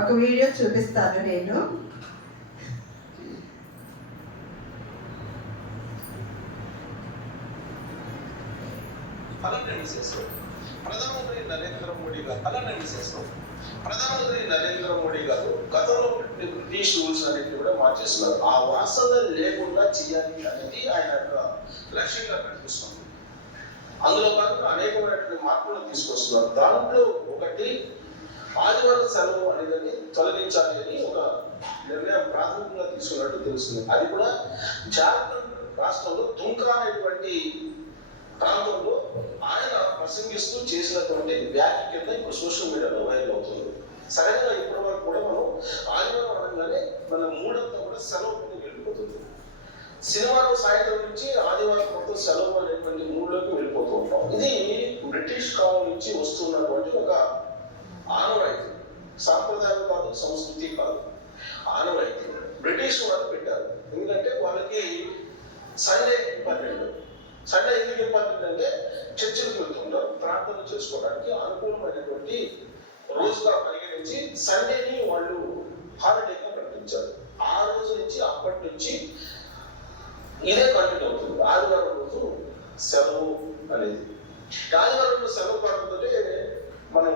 ఒక వీడియో చూపిస్తాను నేను. ప్రధానమంత్రి నరేంద్ర మోడీ గారు గతంలో బ్రిటిష్ రూల్స్ అన్నింటినీ కూడా మార్చేస్తున్నారు. ఆ వాసన లేకుండా చేయాలి అనేది ఆయన యొక్క లక్ష్యంగా కనిపిస్తుంది. అందులో భాగంగా అనేకమైనటువంటి మార్పులను తీసుకొస్తున్నారు. దాంట్లో ఒకటి ఆదివారం సెలవు అనేది తొలగించాలి అని ఒక నిర్ణయం ప్రాథమికంగా తీసుకున్నట్టు తెలుస్తుంది. అది కూడా జార్ఖండ్ రాష్ట్రంలో దుంకా అనేటువంటి ప్రాంతంలో ఆయన ప్రసంగిస్తూ చేసినటువంటి వ్యాఖ్య కింద ఇప్పుడు సోషల్ మీడియాలో వైరల్ అవుతుంది. సడన్గా ఇప్పటి వరకు కూడా మనం ఆదివారం అనగానే మన మూడంతా కూడా సెలవు కింద వెళ్ళిపోతుంది. శనివారం సాయంత్రం నుంచి ఆదివారం మొత్తం సెలవు అనేటువంటి మూడులోకి వెళ్ళిపోతూ ఉంటాం. ఇది బ్రిటిష్ కాలం నుంచి వస్తున్నటువంటి ఒక ఆనవాయితీ, సాంప్రదాయం కాదు, సంస్కృతి కాదు, ఆనవాయితీ. బ్రిటిష్ వాళ్ళు పెట్టారు. ఎందుకంటే వాళ్ళకి సండే ఇంపార్టెంట్. సండే ఎందుకు ఇంపార్టెంట్ అంటే చర్చిలకు వెళ్తుంటారు, ప్రార్థన చేసుకోవడానికి అనుకూలమైనటువంటి రోజుగా పరిగణించి సండేని వాళ్ళు హాలిడేగా ప్రకటించారు. ఆ రోజు నుంచి అప్పటి నుంచి ఇదే కంటిన్యూ అవుతుంది. ఆదివారం రోజు సెలవు అనేది. ఆదివారం రోజు సెలవు కాకపోతే మనం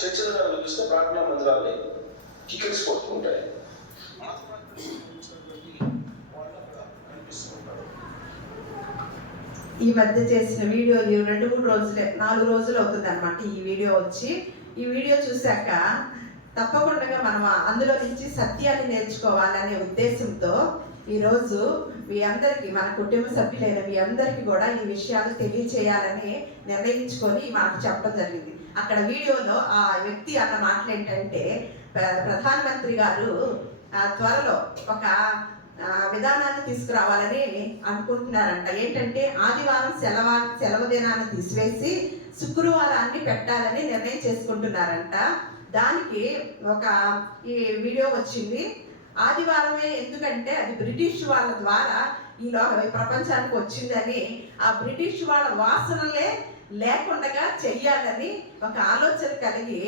చర్చలుగా చూస్తే ప్రార్థనా మందిరాన్ని కిక్కిరిసిపోతూ ఉంటాయి. ఈ మధ్య చేసిన వీడియో 2-3 రోజులే, 4 రోజులు అవుతుంది అనమాట ఈ వీడియో వచ్చి. ఈ వీడియో చూశాక తప్పకుండా మనం అందులో నుంచి సత్యాన్ని నేర్చుకోవాలనే ఉద్దేశంతో ఈరోజు మీ అందరికీ, మన కుటుంబ సభ్యులైన మీ అందరికీ కూడా ఈ విషయాలు తెలియచేయాలని నిర్ణయించుకొని మాకు చెప్పడం జరిగింది. అక్కడ వీడియోలో ఆ వ్యక్తి అన్న మాటలు ఏంటంటే, ప్రధానమంత్రి గారు త్వరలో ఒక విధానాన్ని తీసుకురావాలని అనుకుంటున్నారంట. ఏంటంటే ఆదివారం సెలవు దినాన్ని తీసివేసి శుక్రవారాన్ని పెట్టాలని నిర్ణయం చేసుకుంటున్నారంట. దానికి ఒక ఈ వీడియో వచ్చింది. ఆదివారమే ఎందుకంటే అది బ్రిటిష్ వాళ్ళ ద్వారా ఈ ప్రపంచానికి వచ్చిందని, ఆ బ్రిటిష్ వాళ్ళ వాసనలే లేకుండా చెయ్యాలని ఒక ఆలోచన కలిగి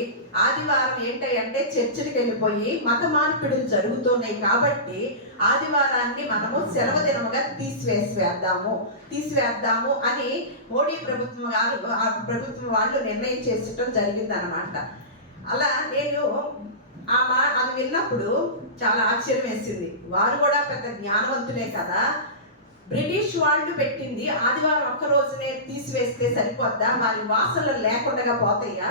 ఆదివారం ఏంటంటే చర్చికి వెళ్ళిపోయి మత మార్పిడులు జరుగుతున్నాయి కాబట్టి ఆదివారాన్ని మనము సెలవు దినముగా తీసివేద్దాము అని మోడీ ప్రభుత్వం వాళ్ళు నిర్ణయం చేసడం జరిగిందనమాట. అలా నేను అది విన్నప్పుడు చాలా ఆశ్చర్యం వేసింది. వారు కూడా పెద్ద జ్ఞానవంతులే కదా, బ్రిటిష్ వాళ్ళు పెట్టింది ఆదివారం ఒక్క రోజునే తీసివేస్తే సరిపోద్దా, వారి వాసనలు లేకుండా పోతాయా?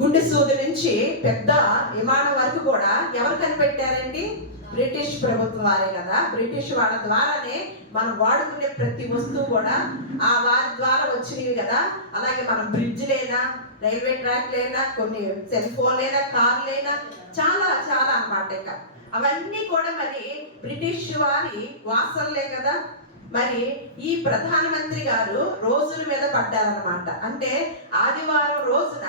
గుండె సూది నుంచి పెద్ద విమానం వరకు కూడా ఎవరు కనిపెట్టారండి? బ్రిటిష్ ప్రభుత్వం వారే కదా. బ్రిటిష్ వాళ్ళ ద్వారానే మనం వాడుకునే ప్రతి వస్తువు కూడా ఆ వారి ద్వారా వచ్చినవి కదా. అలాగే మనం బ్రిడ్జ్లైనా, రైల్వే ట్రాక్లైనా, కొన్ని సెల్ ఫోన్లైనా, కార్లైనా, చాలా చాలా అన్నమాట. ఇక అవన్నీ కూడా మరి బ్రిటిష్ వారి వాసనలే కదా. మరి ఈ ప్రధానమంత్రి గారు రోజుల మీద పడ్డారనమాట. అంటే ఆదివారం రోజున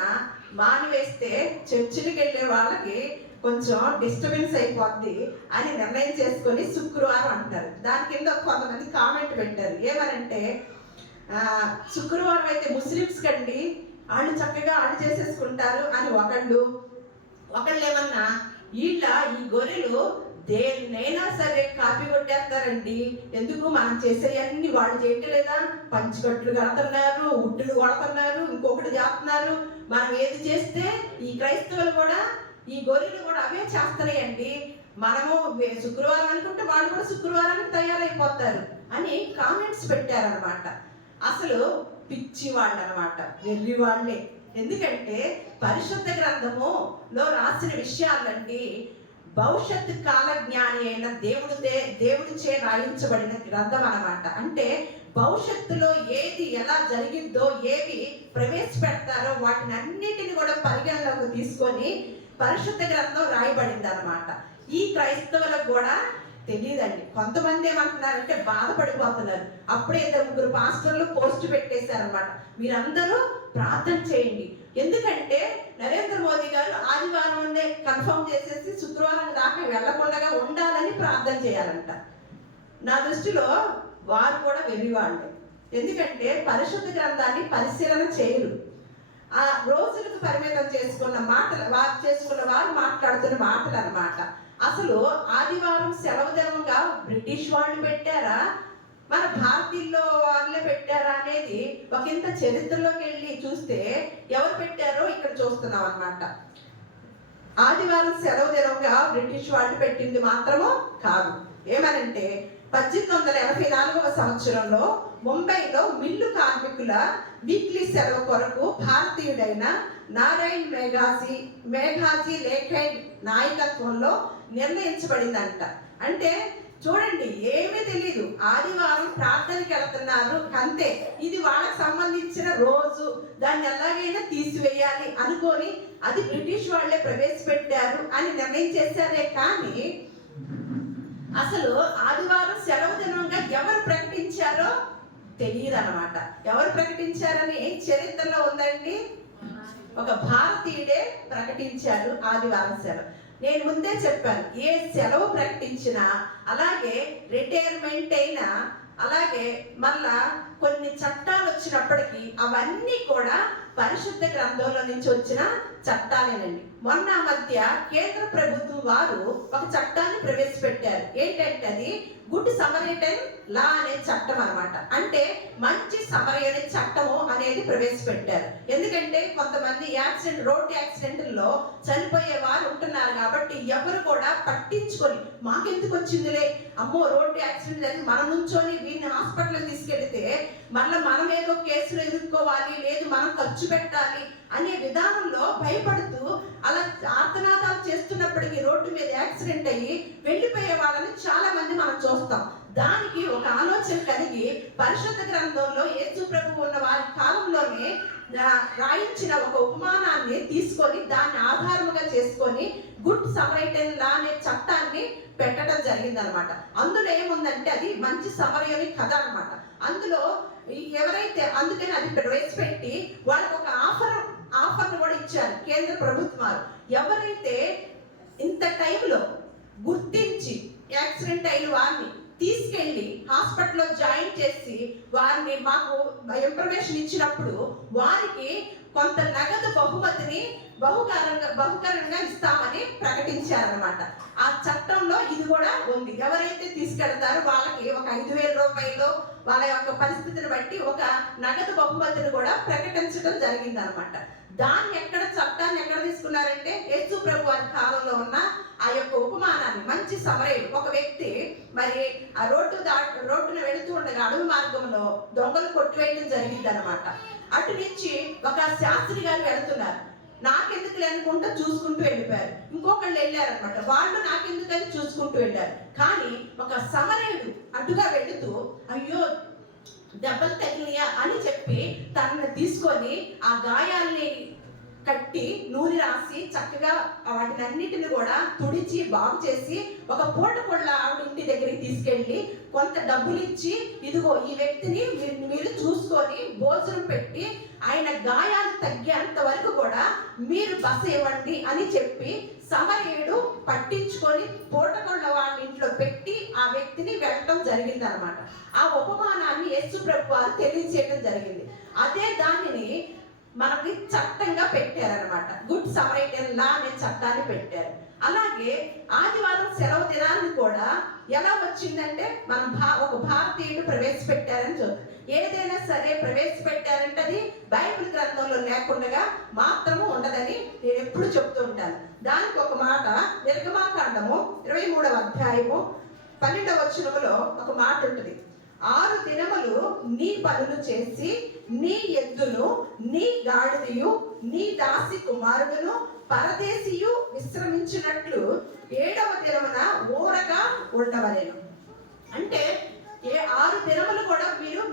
మానివేస్తే చర్చిలకు వెళ్ళే వాళ్ళకి కొంచెం డిస్టర్బెన్స్ అయిపోద్ది అని నిర్ణయం చేసుకొని శుక్రవారం అంటారు. దాని కింద కొంతమంది కామెంట్ పెట్టారు. ఏమనంటే, శుక్రవారం అయితే ముస్లిమ్స్ కండి, వాళ్ళు చక్కగా వాళ్ళు చేసేసుకుంటారు అని ఒకళ్ళు ఏమన్నా, ఈ గొర్రెలు దేన్నైనా సరే కాపీ కొట్టేస్తారండి, ఎందుకు మనం చేసేవన్నీ వాళ్ళు చేయట్లేదా, పంచికట్లు కడుతున్నారు, ఉట్టులు కొడుతున్నారు, ఇంకొకటి చేస్తున్నారు. మనం ఏది చేస్తే ఈ క్రైస్తవులు కూడా, ఈ గొర్రెలు కూడా అవే చేస్తున్నాయండి. మనము శుక్రవారం అనుకుంటే వాళ్ళు కూడా శుక్రవారానికి తయారైపోతారు అని కామెంట్స్ పెట్టారనమాట. అసలు పిచ్చి వాళ్ళు అనమాట, వెర్రి వాళ్ళే. ఎందుకంటే పరిశుద్ధ గ్రంథములో రాసిన విషయాలండి భవిష్యత్తు కాల జ్ఞాని అయిన దేవుడిచే రాయించబడిన గ్రంథం అన్నమాట. అంటే భవిష్యత్తులో ఏది ఎలా జరిగిందో, ఏవి ప్రవేశపెడతారో వాటిని అన్నిటిని కూడా పరిగణలోకి తీసుకొని పరిశుద్ధ గ్రంథం రాయబడింది అనమాట. ఈ క్రైస్తవులకు కూడా తెలియదండి. కొంతమంది ఏమంటున్నారంటే బాధపడిపోతున్నారు. అప్పుడే 2-3 పాస్టర్లు పోస్ట్ పెట్టేశారనమాట, మీరందరూ ప్రార్థన చేయండి. ఎందుకంటే నరేంద్ర మోదీ గారు ఆదివారం కన్ఫర్మ్ చేసేసి శుక్రవారం దాకా వెళ్లకుండా ఉండాలని ప్రార్థన చేయాలంట. నా దృష్టిలో వారు కూడా వెర్రివాళ్ళే. ఎందుకంటే పరిశుద్ధ గ్రంథాన్ని పరిశీలన చేయరు. ఆ రోజులకు పరిమితం చేసుకున్న వారు మాట్లాడుతున్న మాటలు అన్నమాట. అసలు ఆదివారం సెలవు దినంగా బ్రిటిష్ వాళ్ళు పెట్టారా, మన భారతీయుల్లో వాళ్ళే పెట్టారా అనేది ఒకంత చరిత్రలోకి వెళ్ళి చూస్తే ఎవరు పెట్టారో ఇక్కడ చూస్తున్నాం అన్నమాట. ఆదివారం సెలవు దినంగా బ్రిటిష్ వాళ్ళు పెట్టింది మాత్రము కాదు. ఏమనంటే 1884వ సంవత్సరంలో ముంబైలో మిల్లు కార్మికుల వీక్లీ సెలవు కొరకు భారతీయుడైన నారాయణ్ మేఘాజీ లేఖైన్ నాయకత్వంలో నిర్ణయించబడిందంట. అంటే చూడండి, ఏమీ తెలియదు, ఆదివారం ప్రార్థనకి వెళ్తున్నారు అంతే, ఇది వాళ్ళకి సంబంధించిన రోజు, దాన్ని ఎలాగైనా తీసివేయాలి అనుకొని అది బ్రిటిష్ వాళ్ళే ప్రవేశపెట్టారు అని నిర్ణయం చేశారే కానీ అసలు ఆదివారం సెలవు దినంగా ఎవరు ప్రకటించారో తెలియదు అన్నమాట. ఎవరు ప్రకటించారని చరిత్రలో ఉందండి, ఒక భారతీయుడే ప్రకటించారు ఆదివారం సెలవు. నేను ముందే చెప్పాను, ఏ సెలవు ప్రకటించినా, అలాగే రిటైర్మెంట్ అయినా, అలాగే మళ్ళా కొన్ని చట్టాలు వచ్చినప్పటికీ అవన్నీ కూడా పరిశుద్ధ గ్రంథంలో నుంచి వచ్చిన చట్టాలేనండి. మొన్న మధ్య కేంద్ర ప్రభుత్వం వారు ఒక చట్టాన్ని ప్రవేశపెట్టారు. ఏంటంటే అది గుడ్ సమరైటన్ లా అనే చట్టం అన్నమాట. అంటే మంచి సమరయన చట్టము అనేది ప్రవేశపెట్టారు. ఎందుకంటే కొంతమంది రోడ్డు యాక్సిడెంట్లో చనిపోయే వారు ఉంటున్నారు కాబట్టి ఎవరు కూడా పట్టించుకొని మాకెందుకు వచ్చిందిలే, అమ్మో రోడ్డు యాక్సిడెంట్ జరిగి మనం నుంచొని వీరిని హాస్పిటల్ తీసుకెళ్తే మళ్ళీ మనం ఏదో కేసులు ఎదుర్కోవాలి, లేదు మనం ఖర్చు పెట్టాలి అనే విధానంలో భయపడుతూ అలా ఆర్తనాదాలు చేస్తున్నప్పటికీ రోడ్డు మీద యాక్సిడెంట్ అయ్యి వెళ్ళిపోయే వాళ్ళని చాలా మంది మనం చూస్తాం. దానికి ఒక ఆలోచన కలిగి పరిశుద్ధ గ్రంథంలో యేసు ప్రభువు ఉన్న వారి కాలంలోనే రాయించిన ఒక ఉపమానాన్ని తీసుకొని దాన్ని ఆధారముగా చేసుకొని గుడ్ సమరైటన్ లా అనే చట్టాన్ని పెట్టడం జరిగింది అనమాట. అందులో ఏముందంటే అది మంచి సమరయుని కథ అనమాట. అందులో ఎవరైతే అందుకని అది ప్రవేశపెట్టి వాళ్ళకి ఒక ఆఫర్ను కూడా ఇచ్చారు కేంద్ర ప్రభుత్వాలు. ఎవరైతే ఇంత టైంలో గుర్తించి యాక్సిడెంట్ అయిన వారిని తీసుకెళ్లి హాస్పిటల్లో జాయిన్ చేసి వారిని మాకు ఇన్ఫర్మేషన్ ఇచ్చినప్పుడు వారికి కొంత నగదు బహుమతిని బహుకరంగా ఇస్తామని ప్రకటించారనమాట. ఆ చట్టంలో ఇది కూడా ఉంది. ఎవరైతే తీసుకెళ్తారో వాళ్ళకి ఒక 5,000 రూపాయలు వాళ్ళ యొక్క పరిస్థితిని బట్టి ఒక నగదు బహుమతిని కూడా ప్రకటించడం జరిగింది అనమాట. చట్టాన్ని ఎక్కడ తీసుకున్నారంటే యేసు ప్రభు వారి కాలంలో ఉన్న ఆ యొక్క ఉపమానాన్ని మంచి సమరయుడు ఒక వ్యక్తి మరి ఆ రోడ్డున వెళుతూ ఉండగా అడవి మార్గంలో దొంగలు కొట్టివేయడం జరిగింది అనమాట. అటు నుంచి ఒక శాస్త్రి గారు వెళుతున్నారు. నాకెందుకు లేనుకుంటూ చూసుకుంటూ వెళ్ళిపోయారు. ఇంకొకళ్ళు వెళ్ళారనమాట, వాళ్ళు నాకెందుకని చూసుకుంటూ వెళ్ళారు. కానీ ఒక సమరయుడు అటుగా వెళుతూ అయ్యో దెబ్బలు తగిలియా అని చెప్పి తనని తీసుకొని ఆ గాయాల్ని కట్టి నూనె రాసి చక్కగా వాటినన్నిటిని కూడా తుడిచి బాగు చేసి ఒక పూట కొళ్ళ ఆవిడ ఇంటి దగ్గరికి తీసుకెళ్ళి కొంత డబ్బులు ఇచ్చి ఇదిగో ఈ వ్యక్తిని మీరు చూసుకొని భోజనం పెట్టి ఆయన గాయాలు తగ్గేంత వరకు కూడా మీరు బస ఇవ్వండి అని చెప్పి సమరయుడు పట్టించుకొని పూటకొండ వాళ్ళ ఇంట్లో పెట్టి ఆ వ్యక్తిని వెళ్ళటం జరిగింది అనమాట. ఆ ఉపమానాన్ని యేసు ప్రభు వారు తెలియజేయడం జరిగింది. అదే దానిని మనకి చట్టంగా పెట్టారనమాట. గుడ్ సమరైటన్ లా అనే చట్టాన్ని పెట్టారు. అలాగే ఆదివారం సెలవు దినాన్ని కూడా ఎలా వచ్చిందంటే ఒక భారతీయుడు ప్రవేశపెట్టారని చూద్దాం. ఏదైనా సరే ప్రవేశపెట్టారంటే అది బైబిల్ గ్రంథంలో లేకుండా మాత్రము ఉండదని నేను ఎప్పుడు చెప్తూ ఉంటాను. దానికి ఒక మాట నిర్గమాకాండము 23వ అధ్యాయము 12వ వచనములో ఒక మాట ఉంటుంది. 6 దినములు నీ పనులు చేసి నీ ఎద్దును నీ గాడిదయు నీ దాసి కుమారుడును పరదేశియు విశ్రమించినట్లు 7వ దినమున ఊరగా ఉండవలెను. అంటే 6 దినములు కూడా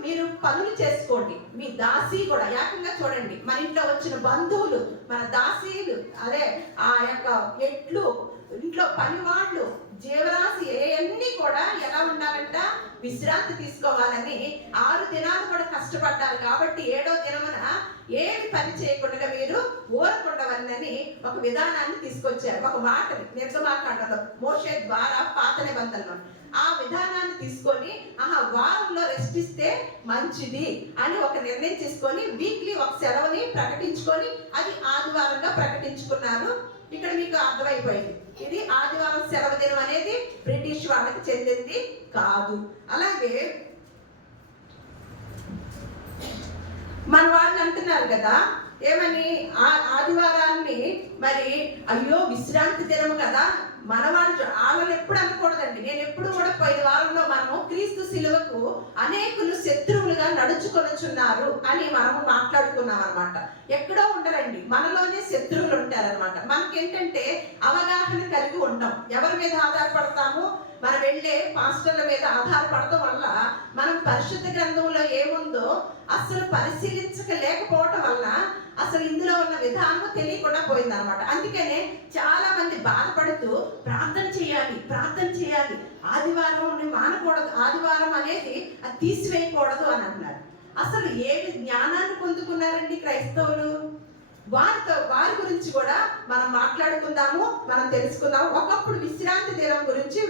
మీరు పనులు చేసుకోండి. మీ దాసి కూడా ఏకంగా చూడండి, మన ఇంట్లో వచ్చిన బంధువులు, మన దాసీలు, అదే ఆ యొక్క ఎట్లు, ఇంట్లో పనివాళ్ళు, జీవరాశి అన్నీ కూడా ఎలా ఉండాలంట, విశ్రాంతి తీసుకోవాలని 6 దినాలు కూడా కష్టపడ్డారు. కాబట్టి 7వ దినమున ఏమి పని చేయకుండా మీరు ఊరకుండవలని ఒక విధానాన్ని తీసుకొచ్చారు. ఒక మాటని నిర్గమాకాండలో మోషే ద్వారా పాత నిబంధనలో ఆ విధానాన్ని తీసుకొని వారంలో రెస్ట్ ఇస్తే మంచిది అని ఒక నిర్ణయం తీసుకొని వీక్లీ ఒక సెలవుని ప్రకటించుకొని అది ఆదివారంగా ప్రకటించుకున్నారు. ఇక్కడ మీకు అర్థమైపోయింది, ఇది ఆదివారం సెలవు దినం అనేది బ్రిటిష్ వాళ్ళకి చెందింది కాదు. అలాగే మన వాళ్ళు అంటున్నారు కదా, ఏమని ఆదివారాన్ని మరి అయ్యో విశ్రాంతి దినం కదా, మన వాళ్ళని ఎప్పుడు అనకూడదండి. నేను ఎప్పుడు కూడా పోయిన వారంలో మనము క్రీస్తు శిలువకు అనేకులు శత్రువులుగా నడుచుకొనుచున్నారు అని మనము మాట్లాడుకున్నాం అనమాట. ఎక్కడో ఉండరండి, మనలోనే శత్రువులు ఉంటారనమాట. మనకేంటంటే అవగాహన కలిగి ఉంటాం. ఎవరి మీద ఆధారపడతాము? మనం వెళ్ళే పాస్టర్ల మీద ఆధారపడటం వల్ల మనం పరిశుద్ధ గ్రంథంలో ఏముందో అసలు పరిశీలించలేకపోవటం వల్ల అసలు ఇందులో ఉన్న విధానం తెలియకుండా పోయిందనమాట. అందుకనే చాలా మంది బాధపడుతూ ప్రార్థన చేయాలి, ఆదివారం మానకూడదు, ఆదివారం అనేది అది తీసివేయకూడదు అని అన్నారు. అసలు ఏమి జ్ఞానాన్ని పొందుకున్నారండి క్రైస్తవులు? వారి గురించి కూడా మనం మాట్లాడుకుందాము, మనం తెలుసుకుందాము. ఒకప్పుడు విశ్రాంతి దినం గురించి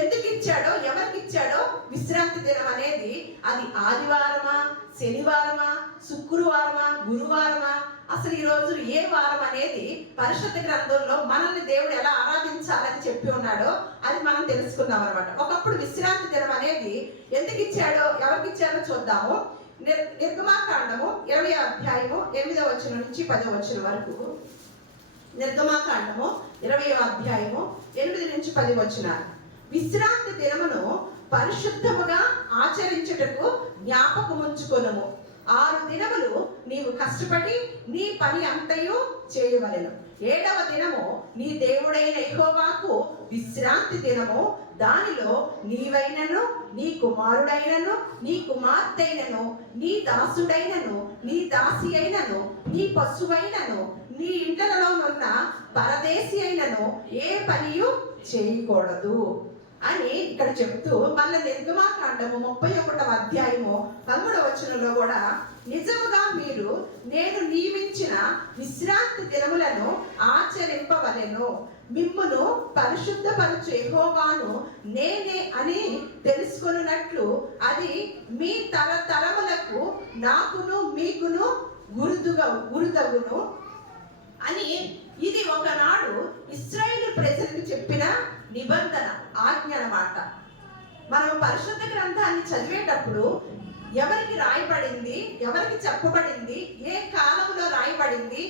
ఎందుకు ఇచ్చాడో, ఎవరికి ఇచ్చాడో విశ్రాంతి దినం అనేది, అది ఆదివారమా, శనివారమా, శుక్రవారమా, గురువారమా, అసలు ఈ రోజు ఏ వారం అనేది పరిశుద్ధ గ్రంథంలో మనల్ని దేవుడు ఎలా ఆరాధించాలని చెప్పి ఉన్నాడో అది మనం తెలుసుకుందాం అనమాట. ఒకప్పుడు విశ్రాంతి దినం అనేది ఎందుకు ఇచ్చాడో, ఎవరికి ఇచ్చాడో చూద్దాము. నిర్గమాకాండము 20వ అధ్యాయము 8వ వచనం నుంచి 10వ వచనం వరకు. నిర్గమాకాండము 20వ అధ్యాయము 8 నుంచి 10 వచనాలు. విశ్రాంతి దినమును పరిశుద్ధముగా ఆచరించుటకు జ్ఞాపకముంచుకొనుము. 6 దినములు నీవు కష్టపడి నీ పని అంతయు చేయవలెను. 7వ దినము నీ దేవుడైన యెహోవాకు విశ్రాంతి దినము. దానిలో నీవైనను, నీ కుమారుడైనను, నీ కుమార్తెైనను, నీ దాసుడైనను, నీ దాసి అయినను, నీ పశువైనను, నీ ఇంటలలోనున్న పరదేశి అయినను ఏ పనియు చేయకూడదు అని ఇక్కడ చెప్తూ, మళ్ళీ నిర్గమాకాండము 31వ అధ్యాయము 13వ వచనంలో కూడా నిజముగా మీరు నేను నియమించిన విశ్రాంతి దినములను ఆచరింపవలెను. మిమ్మును పరిశుద్ధపరచు యెహోవాను నేనే అని తెలుసుకొనున్నట్లు అది మీ తరతరములకు నాకును మీకును గురుదగును అని. ఇది ఒకనాడు ఇశ్రాయేలు ప్రజలకు చెప్పిన నిబంధన, ఆజ్ఞ అన్నమాట. మనం పరిశుద్ధ గ్రంథాన్ని చదివేటప్పుడు ఎవరికి రాయబడింది, ఎవరికి చెప్పబడింది, ఏ కాలంలో రాయబడింది,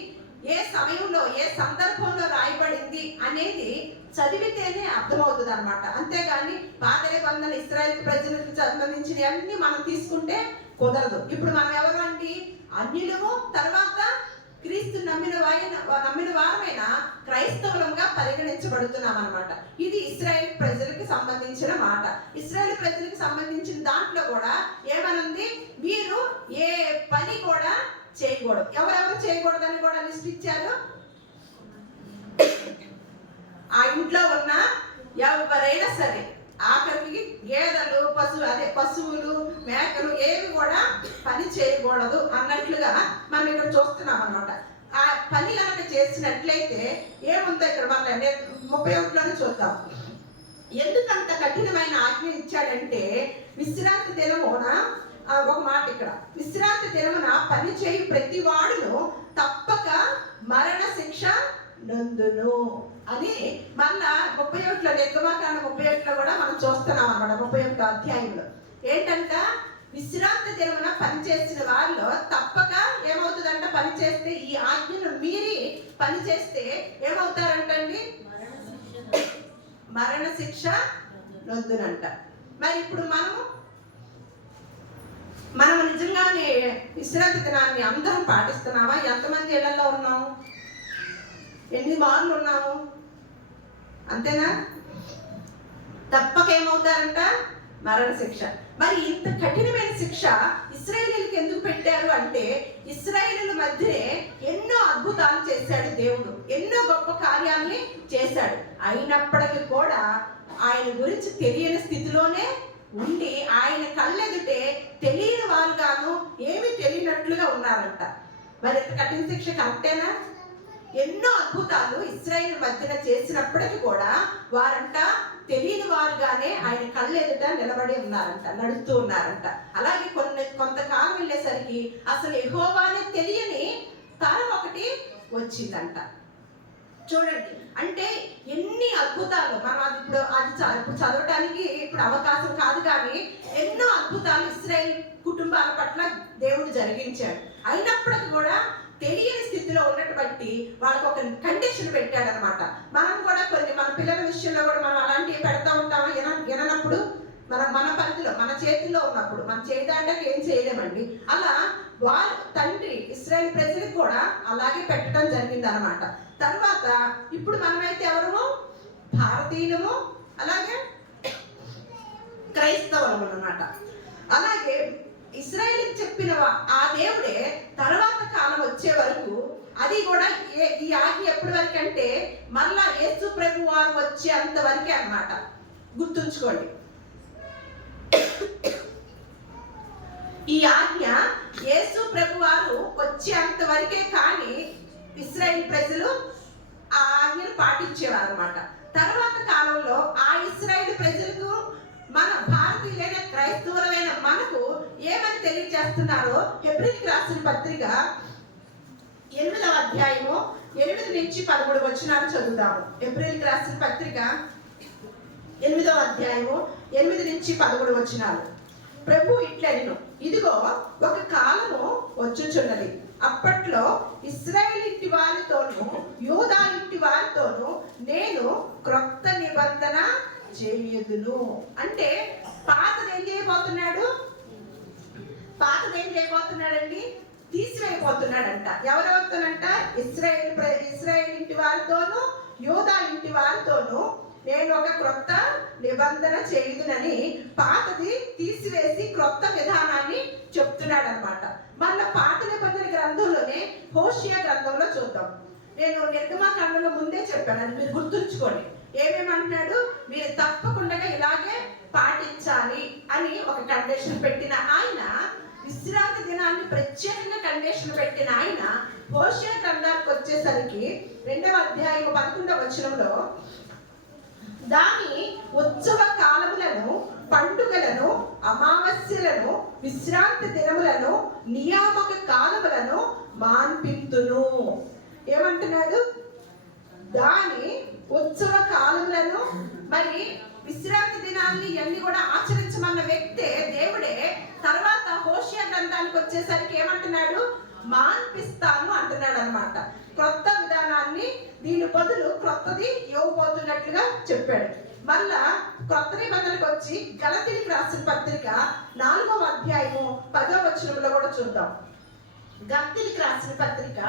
ఏ సమయంలో ఏ సందర్భంలో రాయబడింది అనేది చదివితేనే అర్థమవుతుంది అనమాట. అంతేగాని పాత నిబంధన ఇశ్రాయేలు ప్రజలకు సంబంధించిన అన్ని మనం తీసుకుంటే కుదరదు. ఇప్పుడు మనం ఎవరు అండి? అన్యులము, తర్వాత క్రీస్తు నమ్మిన వారమైన క్రైస్తవులంగా పరిగణించబడుతున్నాం అనమాట. ఇది ఇశ్రాయేల్ ప్రజలకు సంబంధించిన మాట. ఇశ్రాయేల్ ప్రజలకు సంబంధించిన దాంట్లో కూడా ఏమనుంది? మీరు ఏ పని కూడా చేయకూడదు. ఎవరెవరు చేయకూడదని కూడా లిస్ట్ ఇచ్చారు. ఆ ఇంట్లో ఉన్న ఎవరైనా సరే, ఆఖరికి గేదెలు, పశువులు, మేకలు ఏవి కూడా పని చేయకూడదు అన్నట్లుగా మనం ఇక్కడ చూస్తున్నాం అన్నమాట. ఆ పని కనుక చేసినట్లయితే ఏముందో ఇక్కడ మన 31లోనే చూద్దాం. ఎందుకంత కఠినమైన ఆజ్ఞ ఇచ్చాడంటే, విశ్రాంతి దినమున ఒక మాట ఇక్కడ, విశ్రాంతి దినమున పని చేయు ప్రతి వాడును తప్పక మరణ శిక్ష నందును అని మళ్ళా 31లో నిర్గమాకాండం 31లో కూడా మనం చూస్తున్నాం అన్నమాట. 31వ అధ్యాయంలో ఏంటంట, విశ్రాంతి దినమున పనిచేసిన వారిలో తప్పక ఏమవుతుందంట, పని చేస్తే, ఈ ఆజ్ఞను మీరి పని చేస్తే ఏమవుతారంటండి? మరణ శిక్ష నొందునంట. మరి ఇప్పుడు మనం నిజంగానే విశ్రాంతి దినాన్ని అందరం పాటిస్తున్నామా? ఎంతమంది ఇళ్లలో ఉన్నాము? 8 మార్లు ఉన్నాము, అంతేనా? తప్పక ఏమవుతారంట? మరణ శిక్ష. మరి ఇంత కఠినమైన శిక్ష ఇశ్రాయేలీయులకు ఎందుకు పెట్టారు అంటే, ఇశ్రాయేలీయుల మధ్యనే ఎన్నో అద్భుతాలు చేశాడు దేవుడు, ఎన్నో గొప్ప కార్యాలని చేశాడు. అయినప్పటికీ కూడా ఆయన గురించి తెలియని స్థితిలోనే ఉండి, ఆయన కళ్ళెదుటే తెలియని వారుగాను, ఏమీ తెలియనట్లుగా ఉన్నారంట. మరి ఇంత కఠిన శిక్ష కరెక్టేనా? ఎన్నో అద్భుతాలు ఇశ్రాయేలు మధ్యన చేసినప్పటికీ కూడా వారంట తెలియని వారుగానే ఆయన కళ్ళు ఎదుట నిలబడి ఉన్నారంట, నడుస్తూ ఉన్నారంట. అలాగే కొంతకాలం వెళ్ళేసరికి అసలు యెహోవానే తెలియని తరం ఒకటి వచ్చిందంట. చూడండి, అంటే ఎన్ని అద్భుతాలు. మనం ఇప్పుడు చదవటానికి ఇప్పుడు అవకాశం కాదు, కానీ ఎన్నో అద్భుతాలు ఇశ్రాయేల్ కుటుంబాల పట్ల దేవుడు జరిగించాడు. అయినప్పటికీ కూడా తెలియని స్థితిలో ఉన్నట్టు బట్టి వాళ్ళకు ఒక కండిషన్ పెట్టాడు అనమాట. మనం కూడా మన పిల్లల విషయంలో కూడా మనం అలాంటివి పెడతా ఉంటాము. విననప్పుడు మన పరిధిలో, మన చేతుల్లో ఉన్నప్పుడు మనం చేయడానికి ఏం చేయలేమండి. అలా వారు తండ్రి ఇశ్రాయేల్ ప్రజలకు కూడా అలాగే పెట్టడం జరిగింది అనమాట. తర్వాత ఇప్పుడు మనమైతే ఎవరము? భారతీయులము, అలాగే క్రైస్తవులము అన్నమాట. అలాగే ఇశ్రాయేలుకి చెప్పిన ఆ దేవుడే తర్వాత కాలం వచ్చే వరకు, అది కూడా ఈ ఆజ్ఞ ఎప్పటి వరకు అంటే మళ్ళా యేసు ప్రభు వారు వచ్చేంత వరకే అన్నమాట. గుర్తుంచుకోండి, ఈ ఆజ్ఞ యేసు ప్రభు వారు వచ్చేంత వరకే. కానీ ఇశ్రాయేల్ ప్రజలు ఆ ఆజ్ఞను పాటించేవారు అన్నమాట. తర్వాత కాలంలో ఆ ఇశ్రాయేల్ ప్రజలకు మన భారతీయులైన క్రైస్తవులైన మనకు ఏమని తెలియజేస్తున్నారో హెబ్రీయులకు రాసిన పత్రిక 8వ అధ్యాయము 8 నుంచి 13 వచనాలు చదువుదాము. హెబ్రీయులకు రాసిన పత్రిక 8వ అధ్యాయము 8 నుంచి 13 వచనాలు. ప్రభు ఇట్లనెను, ఇదిగో ఒక కాలము వచ్చుచున్నది, అప్పట్లో ఇశ్రాయేలు ఇంటి వారితోనూ యూదా ఇంటి వారితోనూ నేను క్రొత్త నిబంధన చేయుదును. అంటే పాతది ఏం చేయబోతున్నాడండి? తీసివేయబోతున్నాడంట. ఎవరెవరితోనంట? ఇశ్రాయేల్ ఇంటి వారితోనూ యూదా ఇంటి వారితోనూ నేను ఒక క్రొత్త నిబంధన చేయుదునని పాతది తీసివేసి క్రొత్త విధానాన్ని చెప్తున్నాడు అనమాట. మళ్ళీ పాత నిబంధన గ్రంథంలోనే హోషియా గ్రంథంలో చూద్దాం. నేను నిర్గమకాండంలో ముందే చెప్పాను, అది మీరు గుర్తుంచుకోండి. ఏమేమంటున్నాడు? మీరు తప్పకుండా ఇలాగే పాటించాలి అని ఒక కండిషన్ పెట్టిన ఆయన, విశ్రాంతి దినాన్ని ప్రత్యేకంగా కండిషన్ పెట్టిన ఆయన హోషియా గ్రంథానికి వచ్చేసరికి 2వ అధ్యాయం 11వ వచనంలో దాని ఉత్సవ కాలములను, పండుగలను, అమావాస్యలను, విశ్రాంతి దినములను, నియామక కాలములను మాన్పింతును. ఏమంటున్నాడు? దాని ఉత్సవ కాలములను, మరి విశ్రాంతి దినాన్ని ఇవన్నీ కూడా ఆచరించమన్న వ్యక్తే దేవుడే. తర్వాత హోషియా గ్రంథానికి వచ్చేసరికి ఏమంటున్నాడు? మాన్పిస్తాను అంటున్నాడు అనమాట. క్రొత్త విధానాన్ని, దీని బదులు క్రొత్తది ఇవ్వబోతున్నట్లుగా చెప్పాడు. మళ్ళా క్రొత్త నిబంధనకు వచ్చి గలతీయులకు రాసిన పత్రిక 4వ అధ్యాయము 10వ వచనంలో కూడా చూద్దాం. గలతీయులకు రాసిన పత్రిక